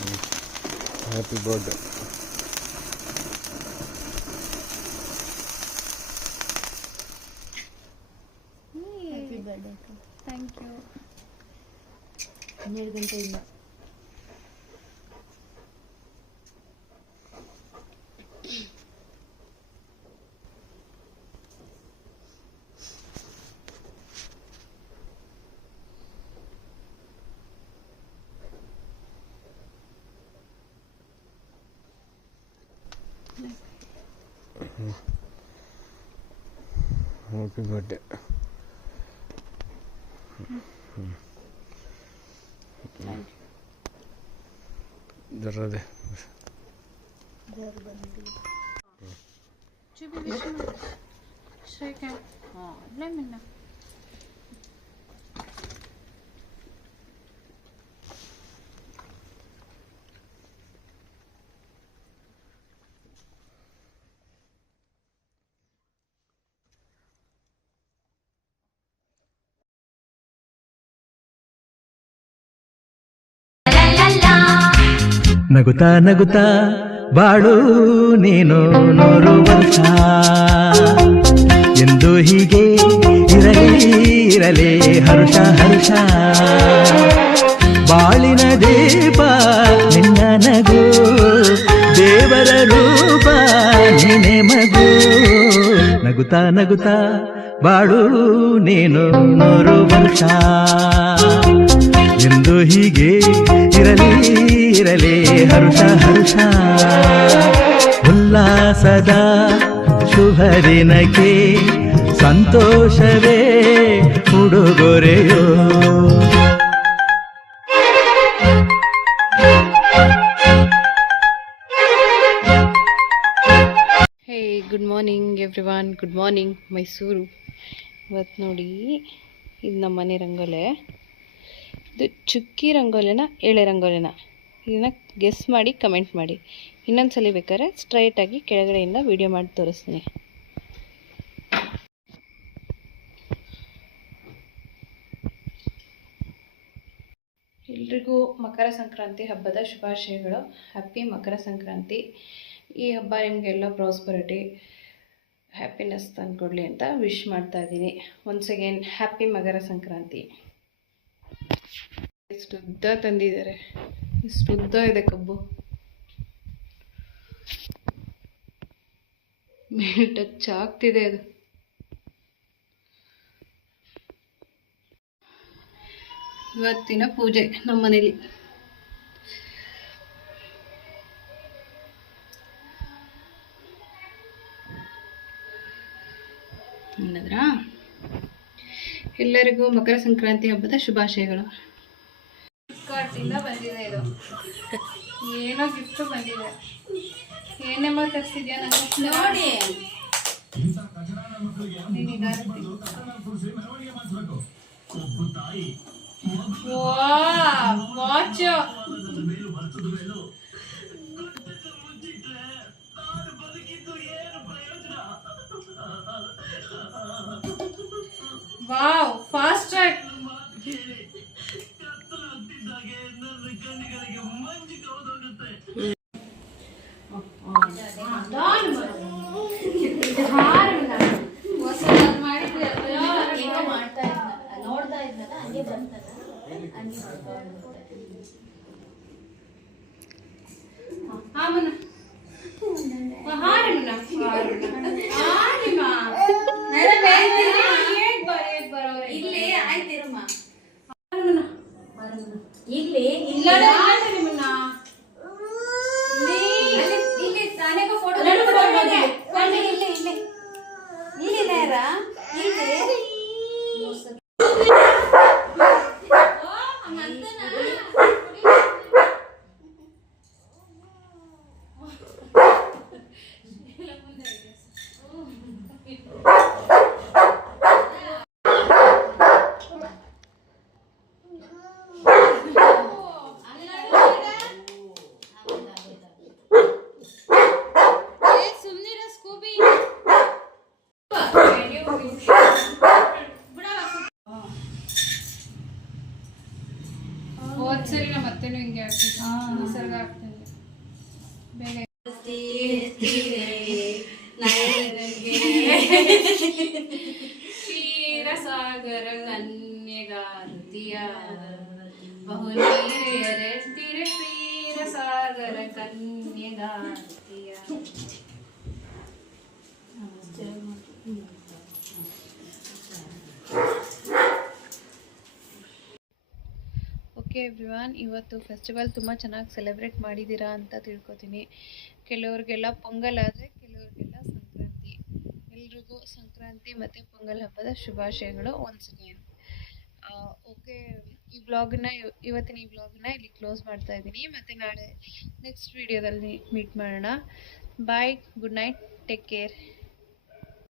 Happy birthday. Happy birthday. Thank you. 12 ಗಂಟೆಯಿಂದ happy birthday. ಜರ್ರದೆ Coba bisa saya kan, lemon na. ನಗುತ್ತಾ ನಗುತ್ತಾ ಬಾಳು ನೀನು 100 ವರ್ಷ ಎಂದು ಹೀಗೆ ಇರಲಿ ಹರುಷ ಹರುಷ. ಬಾಳಿನ ದೀಪ ನಿನ್ನ ನಗು, ದೇವರ ರೂಪ ನೀನೆ ಮಗು. ನಗುತ್ತಾ ನಗುತ್ತಾ ಬಾಳು ನೀನು 100 ವರ್ಷ ಎಂದು ಹೀಗೆ ಇರಲಿ ಹರುಷ ಹರುಷ. ಉಲ್ಲಾಸದ ಶುಭ ದಿನಕ್ಕೆ ಸಂತೋಷವೇ ಉಡುಗೊರೆಯೋ. Hey good morning everyone. Good morning Mysuru. ಇವತ್ತು ನೋಡಿ, ಇದು ನಮ್ಮ ಮನೆ ರಂಗೋಲೆ. ಇದು ಚುಕ್ಕಿ ರಂಗೋಲಿನ ಎಳೆ ರಂಗೋಲಿನ, ಇದನ್ನು ಗೆಸ್ ಮಾಡಿ ಕಮೆಂಟ್ ಮಾಡಿ. ಇನ್ನೊಂದ್ಸಲಿ ಬೇಕಾದ್ರೆ ಸ್ಟ್ರೈಟಾಗಿ ಕೆಳಗಡೆಯಿಂದ ವಿಡಿಯೋ ಮಾಡಿ ತೋರಿಸ್ತೀನಿ. ಎಲ್ರಿಗೂ ಮಕರ ಸಂಕ್ರಾಂತಿ ಹಬ್ಬದ ಶುಭಾಶಯಗಳು. ಹ್ಯಾಪಿ ಮಕರ ಸಂಕ್ರಾಂತಿ. ಈ ಹಬ್ಬ ನಿಮಗೆಲ್ಲ ಪ್ರಾಸ್ಪರಿಟಿ, ಹ್ಯಾಪಿನೆಸ್ ತಂದುಕೊಡ್ಲಿ ಅಂತ ವಿಶ್ ಮಾಡ್ತಾ ಇದ್ದೀನಿ. ಒನ್ಸ್ ಅಗೇನ್ ಹ್ಯಾಪಿ ಮಕರ ಸಂಕ್ರಾಂತಿ. ಇಷ್ಟು ಉದ್ದ ತಂದಿದ್ದಾರೆ, ಇಷ್ಟು ಉದ್ದ ಇದೆ ಕಬ್ಬು. ಮೇಲೆ ಟಚ್ ಆಗ್ತಿದೆ ಅದು. ಇವತ್ತಿನ ಪೂಜೆ ನಮ್ಮ ಮನೇಲಿ. ನೋಡಿದ್ರಾ? ಎಲ್ಲರಿಗೂ ಮಕರ ಸಂಕ್ರಾಂತಿ ಹಬ್ಬದ ಶುಭಾಶಯಗಳು. ಫ್ಲಿಪ್ಕಾರ್ಟಿಂದ ಬಂದಿದೆ ಇದು. ಏನೋ ಗಿಫ್ಟು ಬಂದಿದೆ. ಏನೇನೋ ತರಿಸಿದ್ಯಾ ನನಗೆ ನೋಡಿ. ವಾಚ್. Wow, fast track. ನೋಡ್ತಾ ಇದ್ನಲ್ಲ, ಹಂಗೆ ಬಂತಲ್ಲ, ಹಂಗೆ ಮತ್ತೆನೂ ಹಿಂಗೆ ಆಗ್ತದೆ ನಿಸರ್ಗ ಆಗ್ತದೆ ಬೇಗ ಕ್ಷೀರಸಾಗರ ಕನ್ಯೆಗಾರುತಿಯ ಬಹು ನೀರೆತ್ತಿರೆ ಕ್ಷೀರಸಾಗರ ಕನ್ಯೆಗಾರುತಿಯ. ಓಕೆ ಎವ್ರಿವಾನ್, ಇವತ್ತು ಫೆಸ್ಟಿವಲ್ ತುಂಬ ಚೆನ್ನಾಗಿ ಸೆಲೆಬ್ರೇಟ್ ಮಾಡಿದ್ದೀರಾ ಅಂತ ತಿಳ್ಕೊತೀನಿ. ಕೆಲವ್ರಿಗೆಲ್ಲ ಪೊಂಗಲ್ ಆದರೆ ಕೆಲವ್ರಿಗೆಲ್ಲ ಸಂಕ್ರಾಂತಿ. ಎಲ್ರಿಗೂ ಸಂಕ್ರಾಂತಿ ಮತ್ತು ಪೊಂಗಲ್ ಹಬ್ಬದ ಶುಭಾಶಯಗಳು ಒನ್ಸ್ ಅಗೇನ್. ಓಕೆ, ಇವತ್ತಿನ ಈ ವ್ಲಾಗ್ನ ಇಲ್ಲಿ ಕ್ಲೋಸ್ ಮಾಡ್ತಾ ಇದ್ದೀನಿ. ಮತ್ತು ನಾಳೆ ನೆಕ್ಸ್ಟ್ ವೀಡಿಯೋದಲ್ಲಿ ಮೀಟ್ ಮಾಡೋಣ. ಬಾಯ್, ಗುಡ್ ನೈಟ್, ಟೇಕ್ ಕೇರ್.